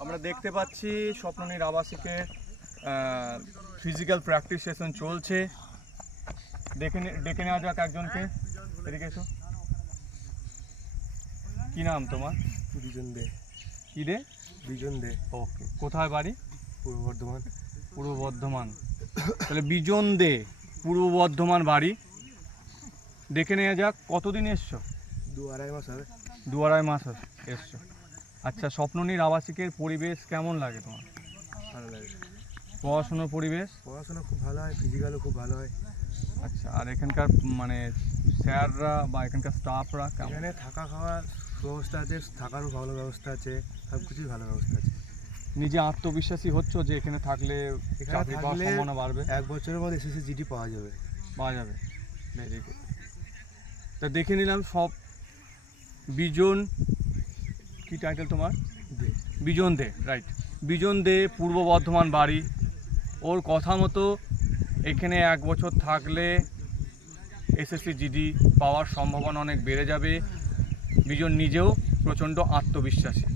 আমরা দেখতে পাচ্ছি স্বপ্ননীর আবাসিকের ফিজিক্যাল প্র্যাকটিস সেশন চলছে। ডেকে ডেকে নেওয়া যাক একজনকে। এদিকে এসো। কি নাম তোমার? দুজন দে। কি দে? দুজন দে। ওকে। কোথায় বাড়ি? পূর্ব বর্ধমান। পূর্ব বর্ধমান। তাহলে বিজন দে পূর্ব বর্ধমান বাড়ি। ডেকে নেওয়া যাক কতদিন এসছো? দু আড়াই মাস হবে। দু আড়াই মাস হচ্ছে এসছো। আচ্ছা স্বপ্ননীর আবাসিকের পরিবেশ কেমন লাগে তোমার? ভালো লাগে। পড়াশোনার পরিবেশ? পড়াশোনা খুব ভালো হয় ফিজিক্যালও খুব ভালো হয়। আচ্ছা আর এখানকার মানে স্যাররা বা এখানকার স্টাফরা কেমন? এখানে থাকা খাওয়ার ব্যবস্থা আছে থাকারও ভালো ব্যবস্থা আছে সব কিছুই ভালো ব্যবস্থা আছে। নিজে আত্মবিশ্বাসী হচ্ছ যে এখানে থাকলে চাকরি পাওয়ার সম্ভাবনা বাড়বে? এক বছরের মধ্যে এসএসসি জিডি পাওয়া যাবে। পাওয়া যাবে। তা দেখে নিলাম সব বিজন কি টাইটেল তোমার? বিজন দে রাইট বিজন দে পূর্ব বর্ধমান বাড়ি। ওর কথা মতো এখানে এক বছর থাকলে এসএসসি জিডি পাওয়ার সম্ভাবনা অনেক বেড়ে যাবে। বিজন নিজেও প্রচণ্ড আত্মবিশ্বাসী।